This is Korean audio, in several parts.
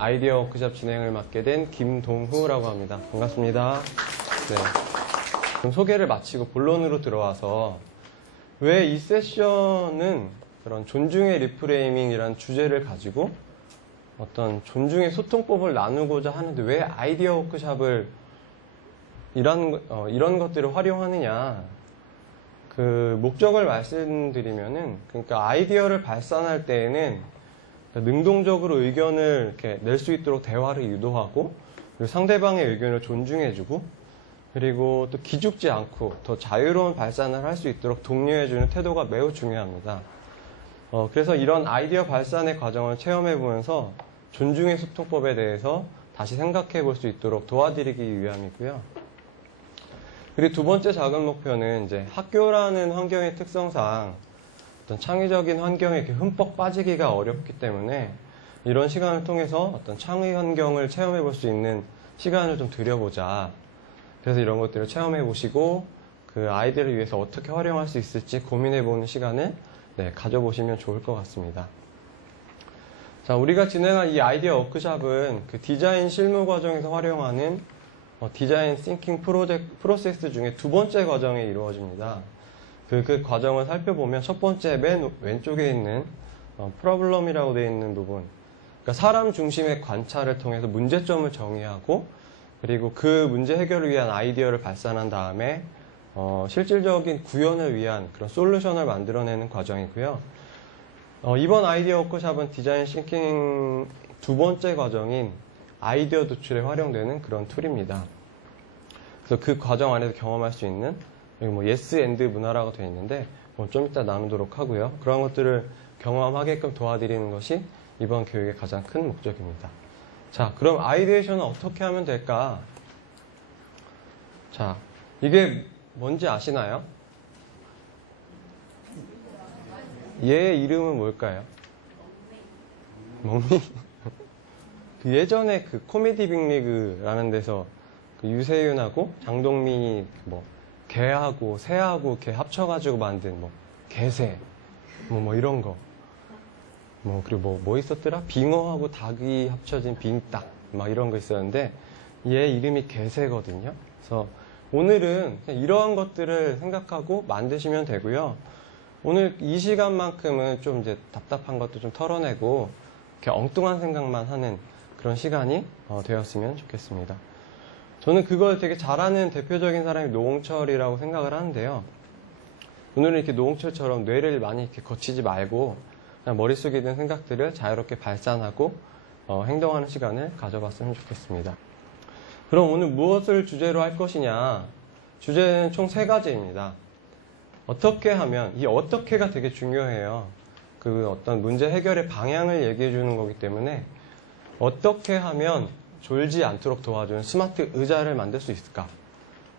아이디어 워크숍 진행을 맡게 된 김동후라고 합니다. 반갑습니다. 네. 그럼 소개를 마치고 본론으로 들어와서 왜 이 세션은 그런 존중의 리프레이밍이라는 주제를 가지고 어떤 존중의 소통법을 나누고자 하는데 왜 아이디어 워크숍을 이런 것들을 활용하느냐. 그 목적을 말씀드리면은, 그러니까 아이디어를 발산할 때에는 능동적으로 의견을 이렇게 낼 수 있도록 대화를 유도하고, 그리고 상대방의 의견을 존중해주고, 그리고 또 기죽지 않고 더 자유로운 발산을 할 수 있도록 독려해주는 태도가 매우 중요합니다. 그래서 이런 아이디어 발산의 과정을 체험해보면서 존중의 소통법에 대해서 다시 생각해 볼 수 있도록 도와드리기 위함이고요. 그리고 두 번째 작은 목표는 이제 학교라는 환경의 특성상 어떤 창의적인 환경에 이렇게 흠뻑 빠지기가 어렵기 때문에 이런 시간을 통해서 어떤 창의 환경을 체험해 볼 수 있는 시간을 좀 드려보자. 그래서 이런 것들을 체험해 보시고 그 아이들을 위해서 어떻게 활용할 수 있을지 고민해 보는 시간을 가져보시면 좋을 것 같습니다. 자, 우리가 진행한 이 아이디어 워크숍은 그 디자인 실무 과정에서 활용하는 디자인 싱킹 프로세스 중에 두 번째 과정에 이루어집니다. 그 과정을 살펴보면 첫 번째 맨 왼쪽에 있는 프로블럼이라고 되어 있는 부분, 그러니까 사람 중심의 관찰을 통해서 문제점을 정의하고 그리고 그 문제 해결을 위한 아이디어를 발산한 다음에 실질적인 구현을 위한 그런 솔루션을 만들어내는 과정이고요. 이번 아이디어 워크숍은 디자인 싱킹 두 번째 과정인 아이디어 도출에 활용되는 그런 툴입니다. 그래서 그 과정 안에서 경험할 수 있는 여기 뭐 yes and 문화라고 되어 있는데 좀 이따 나누도록 하고요. 그런 것들을 경험하게끔 도와드리는 것이 이번 교육의 가장 큰 목적입니다. 자, 그럼 아이디에이션은 어떻게 하면 될까? 자, 이게 뭔지 아시나요? 얘의 이름은 뭘까요? 멍미? 그 예전에 그 코미디 빅리그라는 데서 그 유세윤하고 장동민이 뭐 개하고 새하고 이렇게 합쳐가지고 만든 뭐 개새 뭐 이런 거. 그리고 뭐 있었더라? 빙어하고 닭이 합쳐진 빙닭 막 이런 거 있었는데 얘 이름이 개새거든요. 그래서 오늘은 그냥 이러한 것들을 생각하고 만드시면 되고요. 오늘 이 시간만큼은 좀 이제 답답한 것도 좀 털어내고 이렇게 엉뚱한 생각만 하는 그런 시간이 되었으면 좋겠습니다. 저는 그걸 되게 잘하는 대표적인 사람이 노홍철이라고 생각을 하는데요. 오늘은 이렇게 노홍철처럼 뇌를 많이 이렇게 거치지 말고 그냥 머릿속에 있는 생각들을 자유롭게 발산하고 행동하는 시간을 가져봤으면 좋겠습니다. 그럼 오늘 무엇을 주제로 할 것이냐? 주제는 총 3가지입니다. 어떻게 하면, 이 어떻게가 되게 중요해요. 그 어떤 문제 해결의 방향을 얘기해 주는 거기 때문에 어떻게 하면 졸지 않도록 도와주는 스마트 의자를 만들 수 있을까?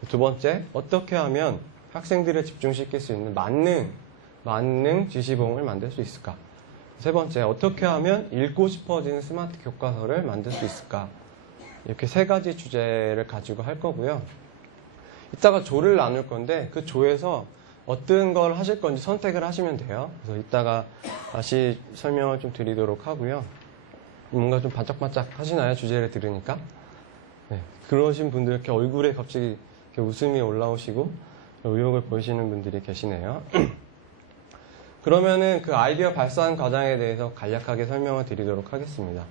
두 번째, 어떻게 하면 학생들을 집중시킬 수 있는 만능 지시봉을 만들 수 있을까? 세 번째, 어떻게 하면 읽고 싶어지는 스마트 교과서를 만들 수 있을까? 이렇게 3가지 주제를 가지고 할 거고요. 이따가 조를 나눌 건데 그 조에서 어떤 걸 하실 건지 선택을 하시면 돼요. 그래서 이따가 다시 설명을 좀 드리도록 하고요. 뭔가 좀 반짝반짝 하시나요? 주제를 들으니까? 네, 그러신 분들 이렇게 얼굴에 갑자기 이렇게 웃음이 올라오시고 의욕을 보이시는 분들이 계시네요. 그러면은 그 아이디어 발산 과정에 대해서 간략하게 설명을 드리도록 하겠습니다.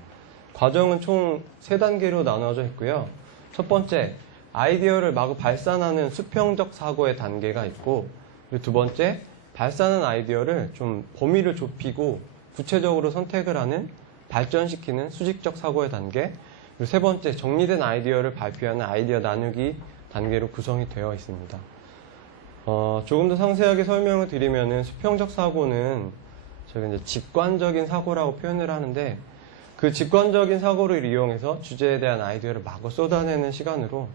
과정은 총 3단계로 나눠져 있고요. 첫 번째, 아이디어를 마구 발산하는 수평적 사고의 단계가 있고, 그리고 두 번째, 발산한 아이디어를 좀 범위를 좁히고 구체적으로 선택을 하는 발전시키는 수직적 사고의 단계, 그리고 세 번째, 정리된 아이디어를 발표하는 아이디어 나누기 단계로 구성이 되어 있습니다. 조금 더 상세하게 설명을 드리면은 수평적 사고는 저희가 이제 직관적인 사고라고 표현을 하는데 그 직관적인 사고를 이용해서 주제에 대한 아이디어를 마구 쏟아내는 시간으로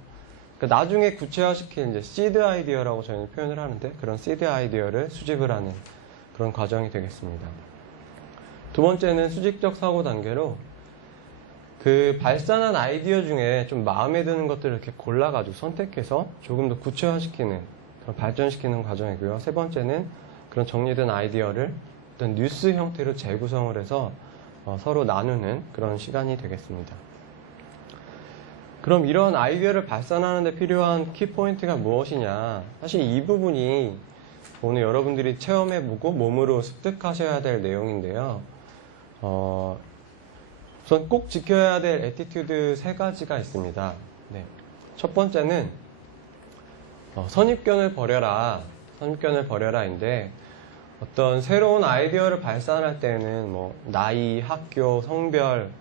그러니까 나중에 구체화시킨 이제 시드 아이디어라고 저희는 표현을 하는데 그런 시드 아이디어를 수집을 하는 그런 과정이 되겠습니다. 두 번째는 수직적 사고 단계로 그 발산한 아이디어 중에 좀 마음에 드는 것들을 이렇게 골라가지고 선택해서 조금 더 구체화시키는 발전시키는 과정이고요. 세 번째는 그런 정리된 아이디어를 어떤 뉴스 형태로 재구성을 해서 서로 나누는 그런 시간이 되겠습니다. 그럼 이런 아이디어를 발산하는 데 필요한 키포인트가 무엇이냐? 사실 이 부분이 오늘 여러분들이 체험해보고 몸으로 습득하셔야 될 내용인데요. 우선 꼭 지켜야 될 애티튜드 3가지가 있습니다. 네. 첫 번째는 선입견을 버려라. 선입견을 버려라인데 어떤 새로운 아이디어를 발산할 때는 뭐 나이, 학교, 성별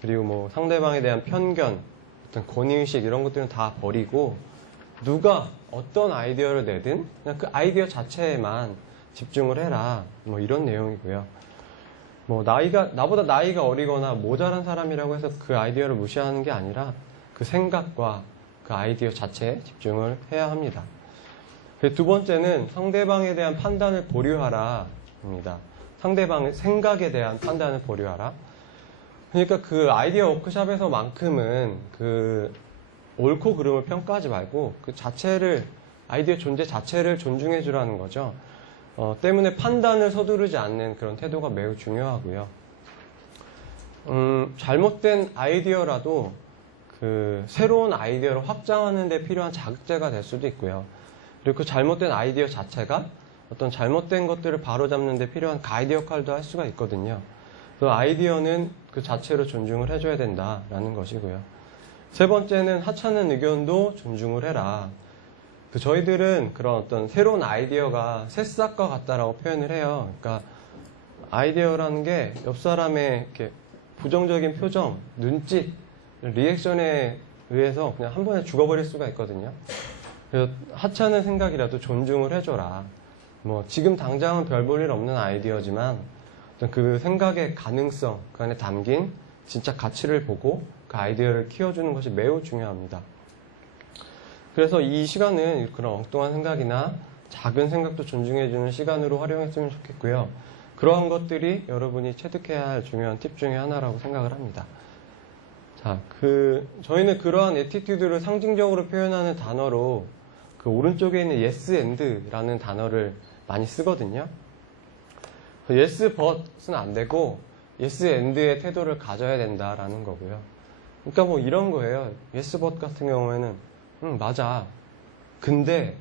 그리고 뭐 상대방에 대한 편견, 어떤 권위의식 이런 것들은 다 버리고 누가 어떤 아이디어를 내든 그냥 그 아이디어 자체에만 집중을 해라. 뭐 이런 내용이고요. 뭐 나보다 나이가 어리거나 모자란 사람이라고 해서 그 아이디어를 무시하는 게 아니라 그 생각과 그 아이디어 자체에 집중을 해야 합니다. 두 번째는 상대방에 대한 판단을 보류하라 입니다. 상대방의 생각에 대한 판단을 보류하라. 그러니까 그 아이디어 워크샵에서만큼은 그 옳고 그름을 평가하지 말고 그 자체를, 아이디어 존재 자체를 존중해 주라는 거죠. 때문에 판단을 서두르지 않는 그런 태도가 매우 중요하고요. 잘못된 아이디어라도 그 새로운 아이디어를 확장하는 데 필요한 자극제가 될 수도 있고요. 그리고 그 잘못된 아이디어 자체가 어떤 잘못된 것들을 바로잡는 데 필요한 가이드 역할도 할 수가 있거든요. 그 아이디어는 그 자체로 존중을 해줘야 된다라는 것이고요. 세 번째는 하찮은 의견도 존중을 해라. 저희들은 그런 어떤 새로운 아이디어가 새싹과 같다라고 표현을 해요. 그러니까 아이디어라는 게 옆 사람의 이렇게 부정적인 표정, 눈짓, 리액션에 의해서 그냥 한 번에 죽어버릴 수가 있거든요. 그래서 하찮은 생각이라도 존중을 해줘라. 뭐 지금 당장은 별 볼 일 없는 아이디어지만 그 생각의 가능성, 그 안에 담긴 진짜 가치를 보고 그 아이디어를 키워주는 것이 매우 중요합니다. 그래서 이 시간은 그런 엉뚱한 생각이나 작은 생각도 존중해주는 시간으로 활용했으면 좋겠고요. 그러한 것들이 여러분이 체득해야 할 중요한 팁 중에 하나라고 생각을 합니다. 자, 저희는 그러한 애티튜드를 상징적으로 표현하는 단어로 그 오른쪽에 있는 yes and라는 단어를 많이 쓰거든요. yes but은 안 되고 yes and의 태도를 가져야 된다라는 거고요. 그러니까 뭐 이런 거예요. yes but 같은 경우에는 맞아. 근데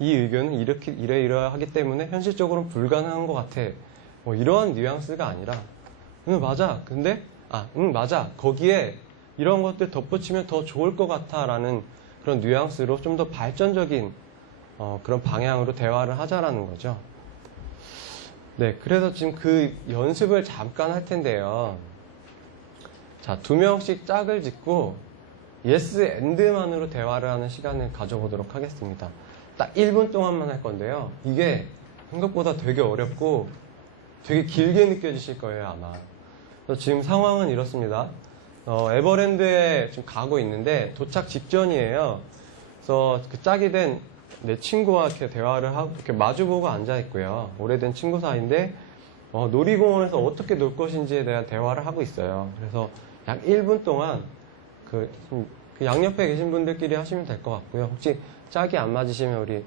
이 의견은 이러이러하기 때문에 현실적으로는 불가능한 것 같아. 뭐 이러한 뉘앙스가 아니라 맞아. 근데 맞아. 거기에 이런 것들 덧붙이면 더 좋을 것 같아라는 그런 뉘앙스로 좀 더 발전적인 그런 방향으로 대화를 하자라는 거죠. 네, 그래서 지금 그 연습을 잠깐 할 텐데요. 자, 2명씩 짝을 짓고 yes and만으로 대화를 하는 시간을 가져보도록 하겠습니다. 딱 1분 동안만 할 건데요. 이게 생각보다 되게 어렵고 되게 길게 느껴지실 거예요, 아마. 그래서 지금 상황은 이렇습니다. 에버랜드에 지금 가고 있는데 도착 직전이에요. 그래서 그 짝이 된 내 친구와 이렇게 대화를 하고 이렇게 마주보고 앉아 있고요. 오래된 친구 사이인데 놀이공원에서 어떻게 놀 것인지에 대한 대화를 하고 있어요. 그래서 약 1분 동안 그 양옆에 계신 분들끼리 하시면 될 것 같고요. 혹시 짝이 안 맞으시면 우리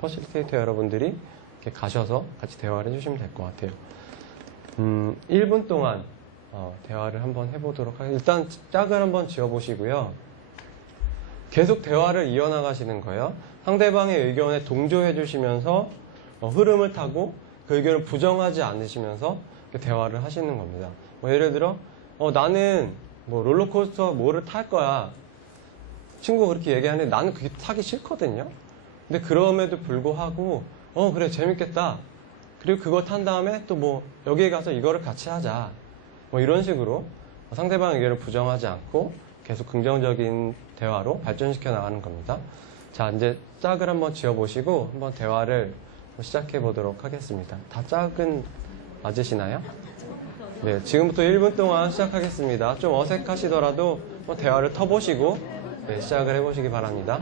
퍼실테이터 여러분들이 이렇게 가셔서 같이 대화를 해주시면 될 것 같아요. 1분 동안 대화를 한번 해보도록 하겠습니다. 일단 짝을 한번 지어보시고요. 계속 대화를 이어나가시는 거예요. 상대방의 의견에 동조해 주시면서 흐름을 타고 그 의견을 부정하지 않으시면서 대화를 하시는 겁니다. 뭐 예를 들어 나는 뭐 롤러코스터 뭐를 탈 거야. 친구가 그렇게 얘기하는데 나는 그게 타기 싫거든요. 근데 그럼에도 불구하고 그래 재밌겠다. 그리고 그거 탄 다음에 또 뭐 여기에 가서 이거를 같이 하자. 뭐 이런 식으로 상대방의 의견을 부정하지 않고 계속 긍정적인 대화로 발전시켜 나가는 겁니다. 자, 이제 짝을 한번 지어보시고 한번 대화를 시작해 보도록 하겠습니다. 다 짝은 맞으시나요? 네, 지금부터 1분 동안 시작하겠습니다. 좀 어색하시더라도 대화를 터보시고 시작을 해보시기 바랍니다.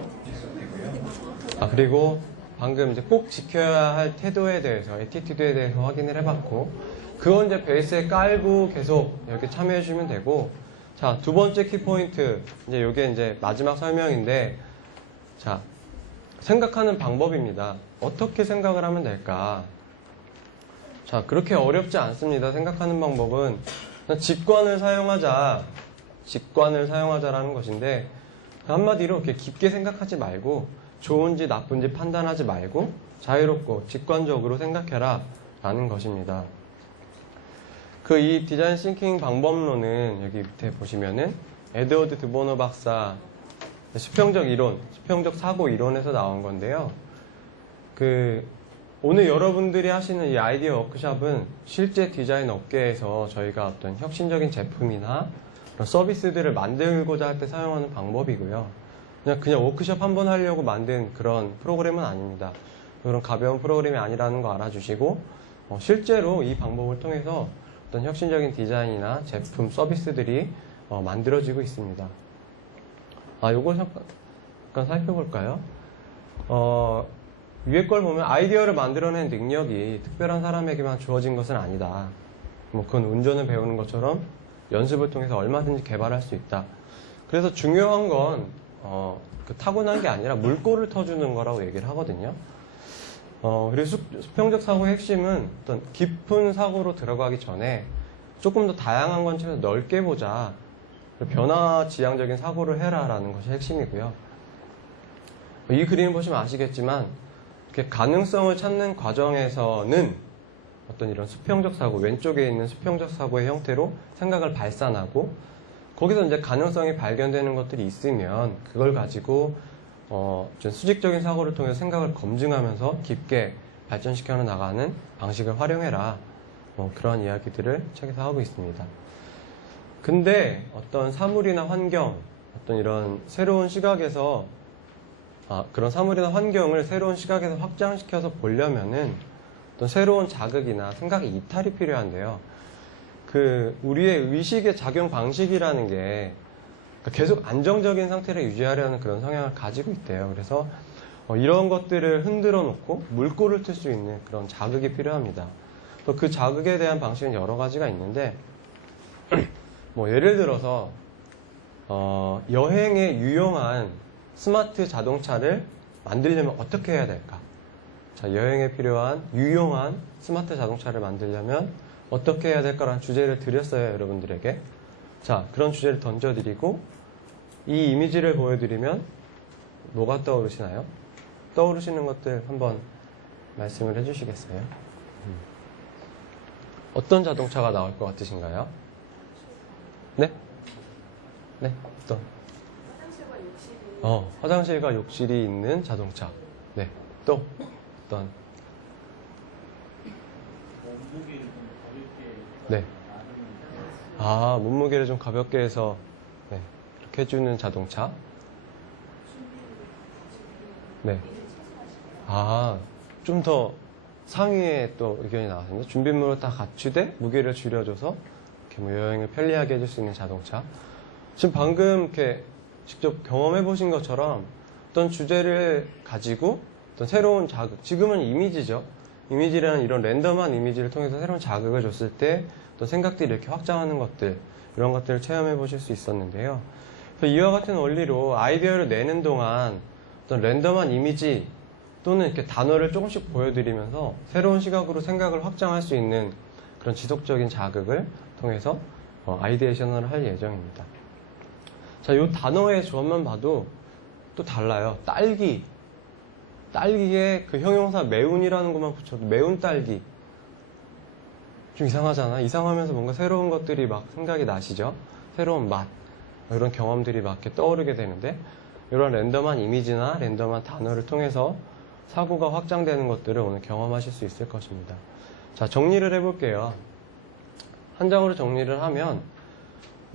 그리고 방금 이제 꼭 지켜야 할 태도에 대해서, 애티튜드에 대해서 확인을 해봤고, 그건 이제 베이스에 깔고 계속 이렇게 참여해 주시면 되고, 자, 2번째 키포인트, 이제 요게 이제 마지막 설명인데, 자, 생각하는 방법입니다. 어떻게 생각을 하면 될까? 자, 그렇게 어렵지 않습니다. 생각하는 방법은 그냥 직관을 사용하자라는 것인데, 한마디로 이렇게 깊게 생각하지 말고 좋은지 나쁜지 판단하지 말고 자유롭고 직관적으로 생각해라 라는 것입니다. 이 디자인 싱킹 방법론은 여기 밑에 보시면은 에드워드 드보너 박사 수평적 이론, 수평적 사고 이론에서 나온 건데요. 오늘 여러분들이 하시는 이 아이디어 워크숍은 실제 디자인 업계에서 저희가 어떤 혁신적인 제품이나 그런 서비스들을 만들고자 할 때 사용하는 방법이고요. 그냥 워크숍 한 번 하려고 만든 그런 프로그램은 아닙니다. 그런 가벼운 프로그램이 아니라는 거 알아주시고, 실제로 이 방법을 통해서 어떤 혁신적인 디자인이나 제품, 서비스들이 만들어지고 있습니다. 요거 잠깐 살펴볼까요? 위에 걸 보면 아이디어를 만들어낸 능력이 특별한 사람에게만 주어진 것은 아니다. 그건 운전을 배우는 것처럼 연습을 통해서 얼마든지 개발할 수 있다. 그래서 중요한 건 타고난 게 아니라 물꼬를 터주는 거라고 얘기를 하거든요. 그리고 수평적 사고의 핵심은 어떤 깊은 사고로 들어가기 전에 조금 더 다양한 관점에서 넓게 보자. 변화지향적인 사고를 해라라는 것이 핵심이고요. 이 그림을 보시면 아시겠지만 이렇게 가능성을 찾는 과정에서는 어떤 이런 수평적 사고, 왼쪽에 있는 수평적 사고의 형태로 생각을 발산하고 거기서 이제 가능성이 발견되는 것들이 있으면 그걸 가지고 좀 수직적인 사고를 통해서 생각을 검증하면서 깊게 발전시켜 나가는 방식을 활용해라. 그런 이야기들을 책에서 하고 있습니다. 근데 어떤 사물이나 환경, 어떤 이런 새로운 시각에서 그런 사물이나 환경을 새로운 시각에서 확장시켜서 보려면은 어떤 새로운 자극이나 생각의 이탈이 필요한데요. 우리의 의식의 작용 방식이라는 게 계속 안정적인 상태를 유지하려는 그런 성향을 가지고 있대요. 그래서 이런 것들을 흔들어 놓고 물꼬를 틀 수 있는 그런 자극이 필요합니다. 또 그 자극에 대한 방식은 여러 가지가 있는데, 예를 들어서 여행에 유용한 스마트 자동차를 만들려면 어떻게 해야 될까? 자, 여행에 필요한 유용한 스마트 자동차를 만들려면 어떻게 해야 될까라는 주제를 드렸어요, 여러분들에게. 자, 그런 주제를 던져드리고 이 이미지를 보여드리면 뭐가 떠오르시나요? 떠오르시는 것들 한번 말씀을 해주시겠어요? 어떤 자동차가 나올 것 같으신가요? 네? 네? 어떤? 화장실과 욕실이 있는 자동차. 네. 또 어떤? 몸무게를 좀 가볍게. 네. 몸무게를 좀 가볍게 해서 네, 그렇게 해주는 자동차. 네. 좀 더 상위에 또 의견이 나왔습니다. 준비물을 다 갖추되 무게를 줄여줘서 이렇게 여행을 편리하게 해줄 수 있는 자동차. 지금 방금 이렇게 직접 경험해 보신 것처럼 어떤 주제를 가지고 어떤 새로운 자극, 지금은 이미지죠. 이미지라는 이런 랜덤한 이미지를 통해서 새로운 자극을 줬을 때 어떤 생각들이 이렇게 확장하는 것들, 이런 것들을 체험해 보실 수 있었는데요. 이와 같은 원리로 아이디어를 내는 동안 어떤 랜덤한 이미지 또는 이렇게 단어를 조금씩 보여드리면서 새로운 시각으로 생각을 확장할 수 있는 그런 지속적인 자극을 통해서 아이디에이션을 할 예정입니다. 자, 이 단어의 조합만 봐도 또 달라요. 딸기에 그 형용사 매운이라는 것만 붙여도 매운 딸기. 좀 이상하잖아. 이상하면서 뭔가 새로운 것들이 막 생각이 나시죠? 새로운 맛. 이런 경험들이 막 이렇게 떠오르게 되는데, 이런 랜덤한 이미지나 랜덤한 단어를 통해서 사고가 확장되는 것들을 오늘 경험하실 수 있을 것입니다. 자, 정리를 해볼게요. 한 장으로 정리를 하면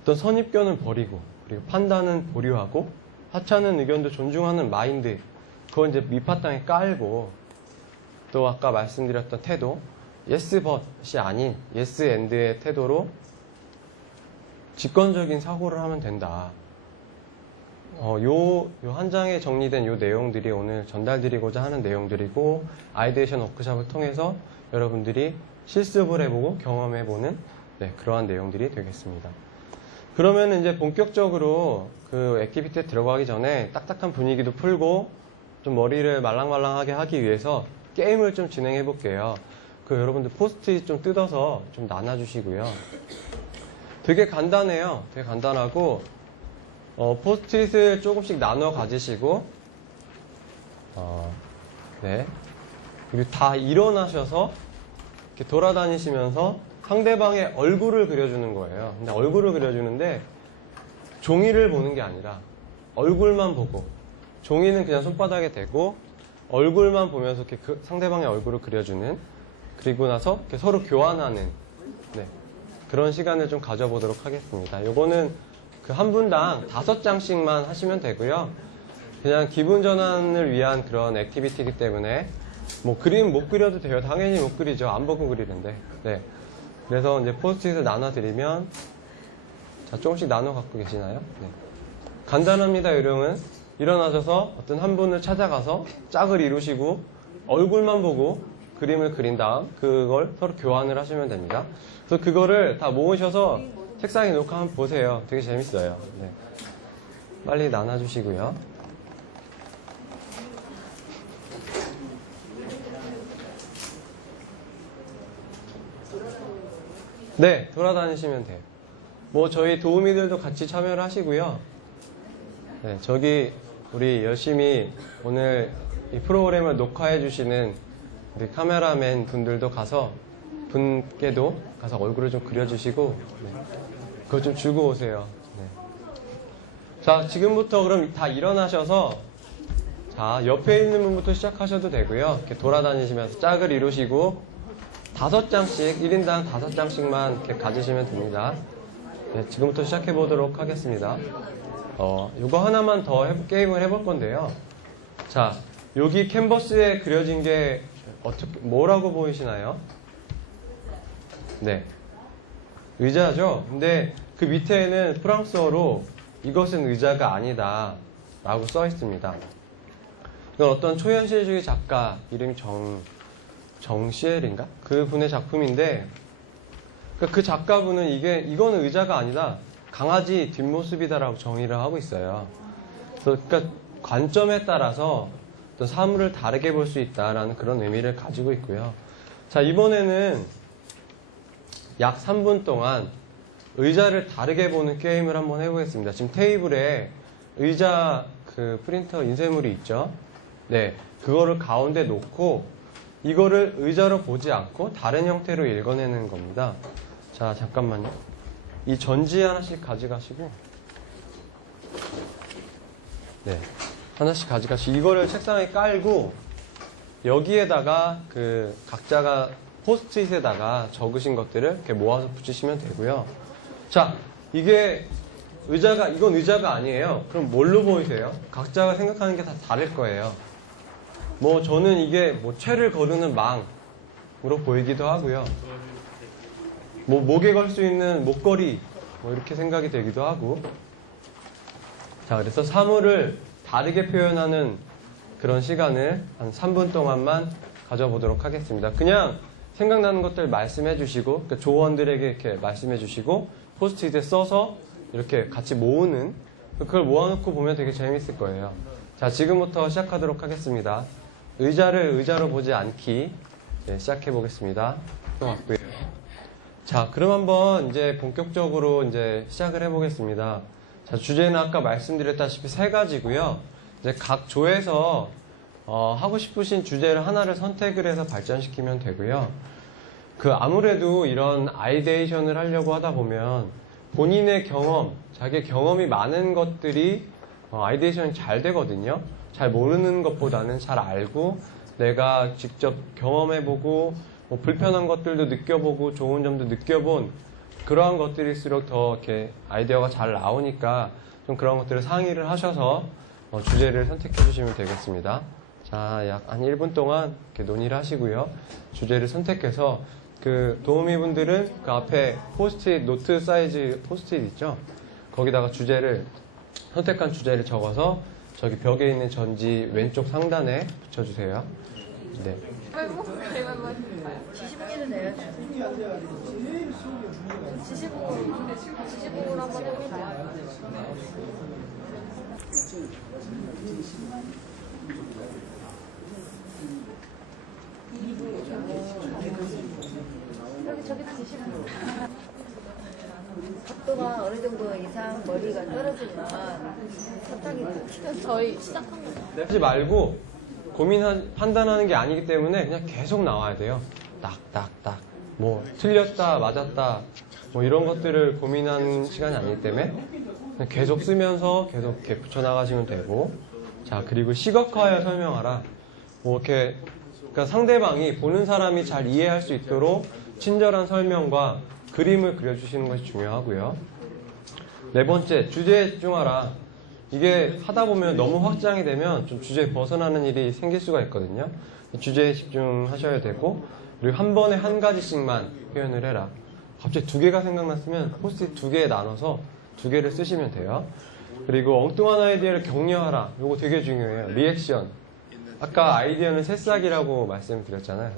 어떤 선입견을 버리고, 그리고 판단은 보류하고, 하찮은 의견도 존중하는 마인드, 그건 이제 밑바탕에 깔고, 또 아까 말씀드렸던 태도, yes but이 아닌 yes and의 태도로 직관적인 사고를 하면 된다. 요 한 장에 정리된 요 내용들이 오늘 전달드리고자 하는 내용들이고, 아이디에이션 워크숍을 통해서 여러분들이 실습을 해보고 경험해보는 그러한 내용들이 되겠습니다. 그러면 이제 본격적으로 그 액티비티에 들어가기 전에 딱딱한 분위기도 풀고 좀 머리를 말랑말랑하게 하기 위해서 게임을 좀 진행해 볼게요. 그 여러분들 포스트잇 좀 뜯어서 좀 나눠주시고요. 되게 간단해요. 되게 간단하고 포스트잇을 조금씩 나눠 가지시고 네. 그리고 다 일어나셔서 이렇게 돌아다니시면서 상대방의 얼굴을 그려주는 거예요. 근데 얼굴을 그려주는데 종이를 보는 게 아니라 얼굴만 보고 종이는 그냥 손바닥에 대고 얼굴만 보면서 이렇게 상대방의 얼굴을 그려주는 그리고 나서 이렇게 서로 교환하는 네. 그런 시간을 좀 가져보도록 하겠습니다. 요거는 그 한 분당 5장씩만 하시면 되고요. 그냥 기분 전환을 위한 그런 액티비티이기 때문에 뭐 그림 못 그려도 돼요. 당연히 못 그리죠. 안 보고 그리는데. 네. 그래서 이제 포스트잇을 나눠드리면 자 조금씩 나눠 갖고 계시나요? 네. 간단합니다. 요령은 일어나셔서 어떤 한 분을 찾아가서 짝을 이루시고 얼굴만 보고 그림을 그린 다음 그걸 서로 교환을 하시면 됩니다. 그래서 그거를 다 모으셔서 책상에 놓고 한번 보세요. 되게 재밌어요. 네. 빨리 나눠주시고요. 네, 돌아다니시면 돼요. 뭐 저희 도우미들도 같이 참여를 하시고요. 네, 저기 우리 열심히 오늘 이 프로그램을 녹화해 주시는 우리 카메라맨 분들도 가서 분께도 가서 얼굴을 좀 그려주시고 네, 그거 좀 주고 오세요. 네. 자, 지금부터 그럼 다 일어나셔서 자 옆에 있는 분부터 시작하셔도 되고요. 이렇게 돌아다니시면서 짝을 이루시고 5장씩 1인당 5장씩만 이렇게 가지시면 됩니다. 네, 지금부터 시작해 보도록 하겠습니다. 이거 하나만 더 게임을 해볼 건데요. 자, 여기 캔버스에 그려진 게 뭐라고 보이시나요? 네. 의자죠? 근데 그 밑에는 프랑스어로 이것은 의자가 아니다 라고 써 있습니다. 이건 어떤 초현실주의 작가 이름이 정시엘인가? 그 분의 작품인데 그 작가분은 이거는 의자가 아니다. 강아지 뒷모습이다라고 정의를 하고 있어요. 그러니까 관점에 따라서 어떤 사물을 다르게 볼 수 있다라는 그런 의미를 가지고 있고요. 자, 이번에는 약 3분 동안 의자를 다르게 보는 게임을 한번 해보겠습니다. 지금 테이블에 의자 그 프린터 인쇄물이 있죠. 네, 그거를 가운데 놓고 이거를 의자로 보지 않고 다른 형태로 읽어내는 겁니다. 자, 잠깐만요. 이 전지 하나씩 가져가시고 네, 하나씩 가져가시고 이거를 책상에 깔고 여기에다가 그 각자가 포스트잇에다가 적으신 것들을 이렇게 모아서 붙이시면 되고요. 자, 이건 의자가 아니에요. 그럼 뭘로 보이세요? 각자가 생각하는 게 다 다를 거예요. 뭐 저는 이게 뭐 채를 거르는 망으로 보이기도 하고요. 뭐 목에 걸 수 있는 목걸이 뭐 이렇게 생각이 되기도 하고. 자, 그래서 사물을 다르게 표현하는 그런 시간을 한 3분 동안만 가져보도록 하겠습니다. 그냥 생각나는 것들 말씀해 주시고 그러니까 조원들에게 이렇게 말씀해 주시고 포스트잇에 써서 이렇게 같이 모으는 그걸 모아놓고 보면 되게 재밌을 거예요. 자, 지금부터 시작하도록 하겠습니다. 의자를 의자로 보지 않기 네, 시작해 보겠습니다. 맞고요. 자, 그럼 한번 이제 본격적으로 이제 시작을 해 보겠습니다. 자, 주제는 아까 말씀드렸다시피 3가지고요. 이제 각 조에서 하고 싶으신 주제를 하나를 선택을 해서 발전시키면 되고요. 아무래도 이런 아이데이션을 하려고 하다 보면 본인의 경험, 자기의 경험이 많은 것들이 아이데이션이 잘 되거든요. 잘 모르는 것보다는 잘 알고 내가 직접 경험해보고 뭐 불편한 것들도 느껴보고 좋은 점도 느껴본 그러한 것들일수록 더 이렇게 아이디어가 잘 나오니까 좀 그런 것들을 상의를 하셔서 주제를 선택해 주시면 되겠습니다. 자, 약 한 1분 동안 이렇게 논의를 하시고요. 주제를 선택해서 그 도우미분들은 그 앞에 포스트잇, 노트 사이즈 포스트잇 있죠? 거기다가 선택한 주제를 적어서 저기 벽에 있는 전지 왼쪽 상단에 붙여주세요. 네. 지시보기는 돼요? 지시보기로 한번 해볼까요? 저기 계시면 각도가 어느 정도 이상 머리가 떨어지면 사탕이 튀겨서 저희 시작한 거죠. 하지 말고 판단하는 게 아니기 때문에 그냥 계속 나와야 돼요. 딱딱딱. 뭐 틀렸다, 맞았다, 뭐 이런 것들을 고민하는 시간이 아니기 때문에 그냥 계속 쓰면서 계속 이렇게 붙여나가시면 되고. 자, 그리고 시각화해 설명하라. 뭐 이렇게 그러니까 상대방이 보는 사람이 잘 이해할 수 있도록 친절한 설명과 그림을 그려주시는 것이 중요하고요. 네 번째, 주제에 집중하라. 이게 하다 보면 너무 확장이 되면 좀 주제에 벗어나는 일이 생길 수가 있거든요. 주제에 집중하셔야 되고, 그리고 한 번에 한 가지씩만 표현을 해라. 갑자기 두 개가 생각났으면 포스트잇 두 개에 나눠서 두 개를 쓰시면 돼요. 그리고 엉뚱한 아이디어를 격려하라. 이거 되게 중요해요. 리액션. 아까 아이디어는 새싹이라고 말씀드렸잖아요.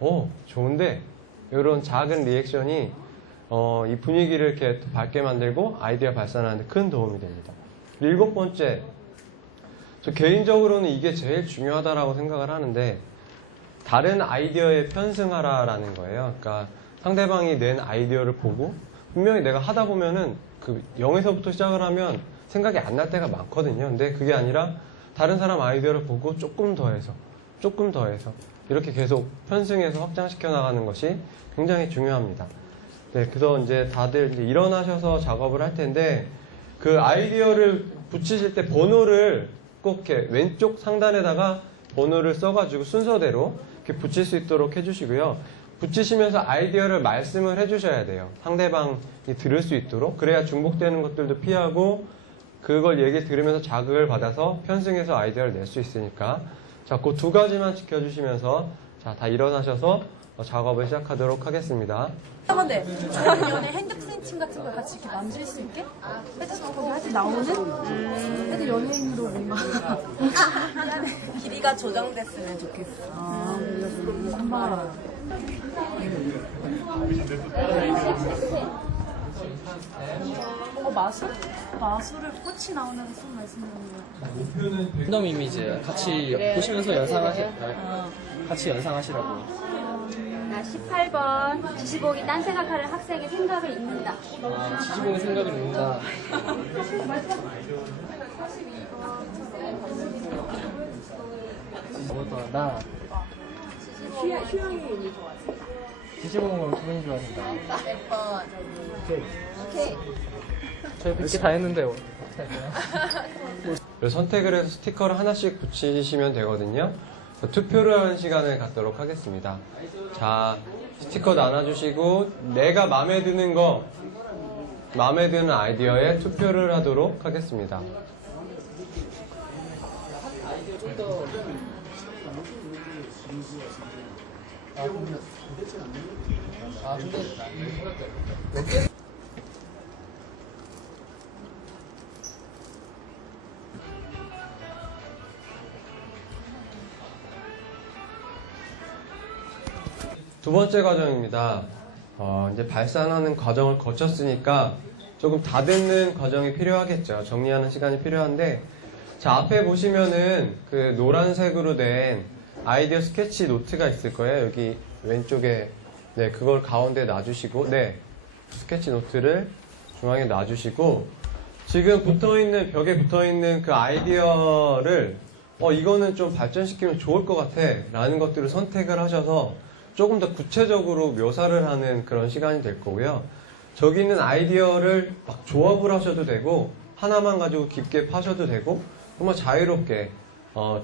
그래서, 좋은데 이런 작은 리액션이 이 분위기를 이렇게 밝게 만들고 아이디어 발산하는 데 큰 도움이 됩니다. 일곱 번째, 저 개인적으로는 이게 제일 중요하다라고 생각을 하는데, 다른 아이디어에 편승하라라는 거예요. 그러니까 상대방이 낸 아이디어를 보고 분명히 내가 하다 보면은 그 0에서부터 시작을 하면 생각이 안 날 때가 많거든요. 근데 그게 아니라 다른 사람 아이디어를 보고 조금 더 해서 이렇게 계속 편승해서 확장시켜 나가는 것이 굉장히 중요합니다. 네, 그래서 이제 다들 이제 일어나셔서 작업을 할 텐데, 그 아이디어를 붙이실 때 번호를 꼭 이렇게 왼쪽 상단에다가 번호를 써가지고 순서대로 이렇게 붙일 수 있도록 해주시고요. 붙이시면서 아이디어를 말씀을 해주셔야 돼요. 상대방이 들을 수 있도록. 그래야 중복되는 것들도 피하고 그걸 얘기 들으면서 자극을 받아서 편승해서 아이디어를 낼 수 있으니까. 자, 그 두 가지만 지켜주시면서 자, 다 일어나셔서 작업을 시작하도록 하겠습니다. 근데 연애 핸드크림 같은 걸 같이 이렇게 만질 수 있게 해줘서 거기 하여튼 나오는 애들 연예인으로 뭔가 길이가 조정됐으면 좋겠어. 정말 마술을 꽃이 나오는 무슨 말씀이에요? 랜덤 이미지 같이 보시면서 같이 연상하시라고. 나 18번 지시보기 딴 생각하는 학생의 생각을 읽는다. 지지보는 생각을 읽는다. 나 지지보는 거 기분이 좋아진다. 몇 번? 오케이. 저 이렇게 다 했는데요. 선택을 해서 스티커를 하나씩 붙이시면 되거든요. 투표를 하는 시간을 갖도록 하겠습니다. 자, 스티커 나눠주시고 내가 마음에 드는 아이디어에 투표를 하도록 하겠습니다. 두 번째 과정입니다. 이제 발산하는 과정을 거쳤으니까 조금 다듬는 과정이 필요하겠죠. 정리하는 시간이 필요한데, 자, 앞에 보시면은 그 노란색으로 된 아이디어 스케치 노트가 있을 거예요. 여기 왼쪽에, 네, 그걸 가운데 놔주시고, 네, 스케치 노트를 중앙에 놔주시고, 지금 벽에 붙어있는 그 아이디어를, 이거는 좀 발전시키면 좋을 것 같아. 라는 것들을 선택을 하셔서 조금 더 구체적으로 묘사를 하는 그런 시간이 될 거고요. 저기 있는 아이디어를 막 조합을 하셔도 되고, 하나만 가지고 깊게 파셔도 되고, 정말 자유롭게,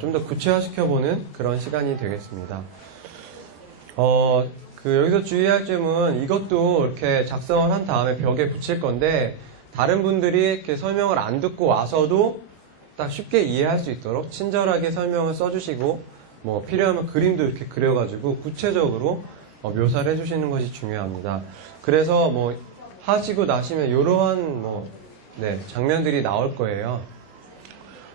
좀 더 구체화시켜보는 그런 시간이 되겠습니다. 여기서 주의할 점은 이것도 이렇게 작성을 한 다음에 벽에 붙일 건데, 다른 분들이 이렇게 설명을 안 듣고 와서도 딱 쉽게 이해할 수 있도록 친절하게 설명을 써주시고, 뭐 필요하면 그림도 이렇게 그려가지고 구체적으로 묘사를 해주시는 것이 중요합니다. 그래서 뭐 하시고 나시면 이러한 장면들이 나올 거예요.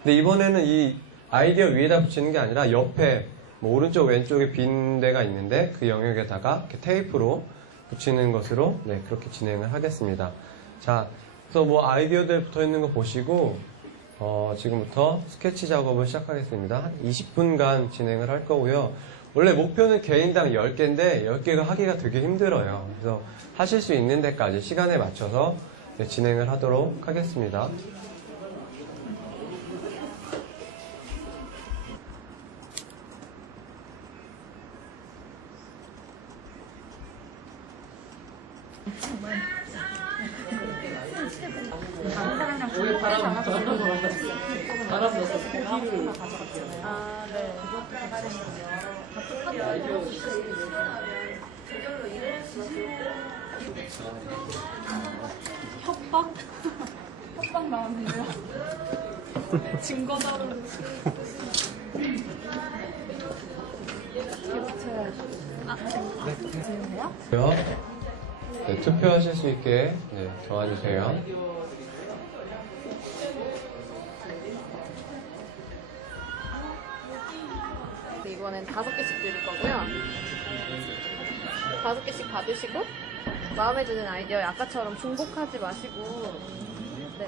근데 이번에는 이 아이디어 위에다 붙이는 게 아니라 옆에 오른쪽 왼쪽에 빈 데가 있는데 그 영역에다가 이렇게 테이프로 붙이는 것으로 그렇게 진행을 하겠습니다. 자, 그래서 뭐 아이디어들 붙어 있는 거 보시고 지금부터 스케치 작업을 시작하겠습니다. 한 20분간 진행을 할 거고요. 원래 목표는 개인당 10개인데 10개가 하기가 되게 힘들어요. 그래서 하실 수 있는 데까지 시간에 맞춰서 네, 진행을 하도록 하겠습니다. 협박 나왔는데요. 증거자료. 네, 투표하실 수 있게 네, 도와주세요. 이번엔 5개씩 드릴 거고요. 5개씩 받으시고 마음에 드는 아이디어에 아까처럼 중복하지 마시고 네.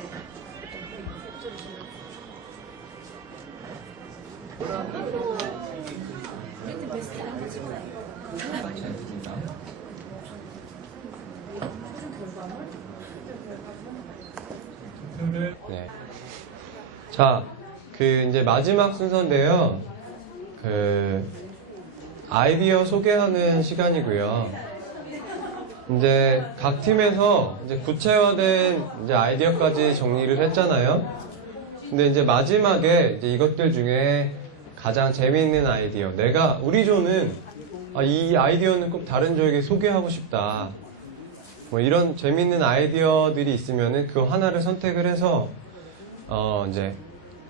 네. 자, 이제 마지막 순서인데요. 아이디어 소개하는 시간이고요. 이제 각 팀에서 이제 구체화된 이제 아이디어까지 정리를 했잖아요. 근데 이제 마지막에 이제 이것들 중에 가장 재미있는 아이디어, 우리 조는 이 아이디어는 꼭 다른 조에게 소개하고 싶다. 뭐 이런 재미있는 아이디어들이 있으면은 그 하나를 선택을 해서 이제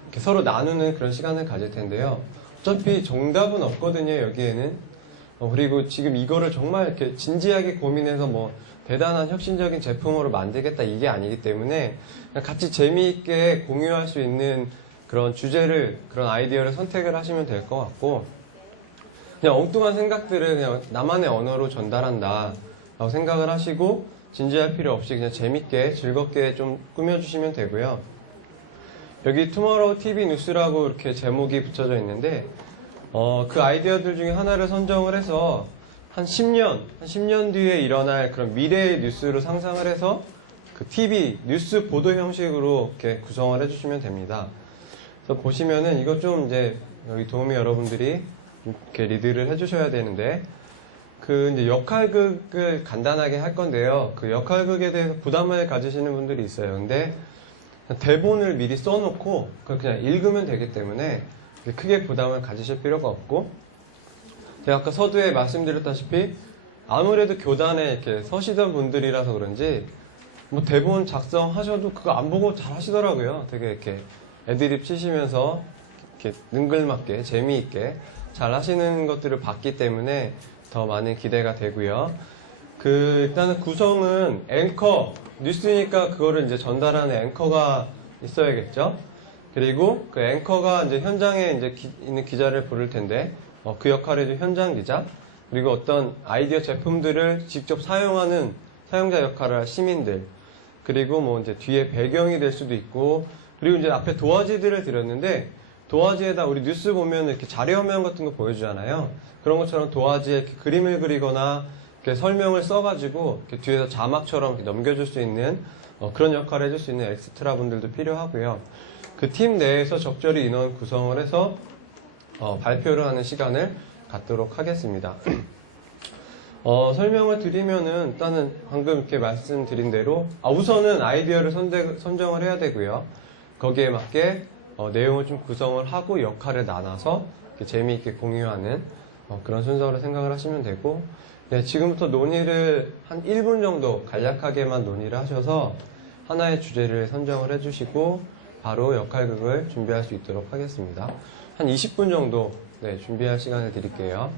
이렇게 서로 나누는 그런 시간을 가질 텐데요. 어차피 정답은 없거든요, 여기에는. 그리고 지금 이거를 정말 이렇게 진지하게 고민해서 뭐 대단한 혁신적인 제품으로 만들겠다 이게 아니기 때문에 그냥 같이 재미있게 공유할 수 있는 그런 주제를, 그런 아이디어를 선택을 하시면 될 것 같고, 그냥 엉뚱한 생각들을 그냥 나만의 언어로 전달한다 라고 생각을 하시고 진지할 필요 없이 그냥 재밌게 즐겁게 좀 꾸며주시면 되고요. 여기 투모로우 TV 뉴스라고 이렇게 제목이 붙여져 있는데 그 아이디어들 중에 하나를 선정을 해서 한 10년 뒤에 일어날 그런 미래의 뉴스로 상상을 해서 그 TV 뉴스 보도 형식으로 이렇게 구성을 해주시면 됩니다. 그래서 보시면은 이거 좀 이제 여기 도우미 여러분들이 이렇게 리드를 해주셔야 되는데 이제 역할극을 간단하게 할 건데요. 그 역할극에 대해서 부담을 가지시는 분들이 있어요. 근데 대본을 미리 써놓고 그걸 그냥 읽으면 되기 때문에 크게 부담을 가지실 필요가 없고, 제가 아까 서두에 말씀드렸다시피 아무래도 교단에 이렇게 서시던 분들이라서 그런지 뭐 대본 작성하셔도 그거 안 보고 잘 하시더라고요. 되게 이렇게 애드립 치시면서 이렇게 능글맞게 재미있게 잘 하시는 것들을 봤기 때문에 더 많은 기대가 되고요. 일단은 구성은 앵커, 뉴스니까 그거를 이제 전달하는 앵커가 있어야겠죠. 그리고 그 앵커가 이제 현장에 이제 있는 기자를 부를 텐데, 그 역할이 이제 현장 기자, 그리고 어떤 아이디어 제품들을 직접 사용하는 사용자 역할을 할 시민들, 그리고 뭐 이제 뒤에 배경이 될 수도 있고, 그리고 이제 앞에 도화지들을 드렸는데, 도화지에다 우리 뉴스 보면 이렇게 자료 화면 같은 거 보여주잖아요. 그런 것처럼 도화지에 이렇게 그림을 그리거나 이렇게 설명을 써가지고 이렇게 뒤에서 자막처럼 이렇게 넘겨줄 수 있는 그런 역할을 해줄 수 있는 엑스트라 분들도 필요하고요. 그 팀 내에서 적절히 인원 구성을 해서 발표를 하는 시간을 갖도록 하겠습니다. 설명을 드리면은 일단은 방금 이렇게 말씀드린 대로 우선은 아이디어를 선정을 해야 되고요. 거기에 맞게 내용을 좀 구성을 하고 역할을 나눠서 이렇게 재미있게 공유하는 그런 순서로 생각을 하시면 되고, 네, 지금부터 논의를 한 1분 정도 간략하게만 논의를 하셔서 하나의 주제를 선정을 해주시고 바로 역할극을 준비할 수 있도록 하겠습니다. 한 20분 정도 준비할 시간을 드릴게요.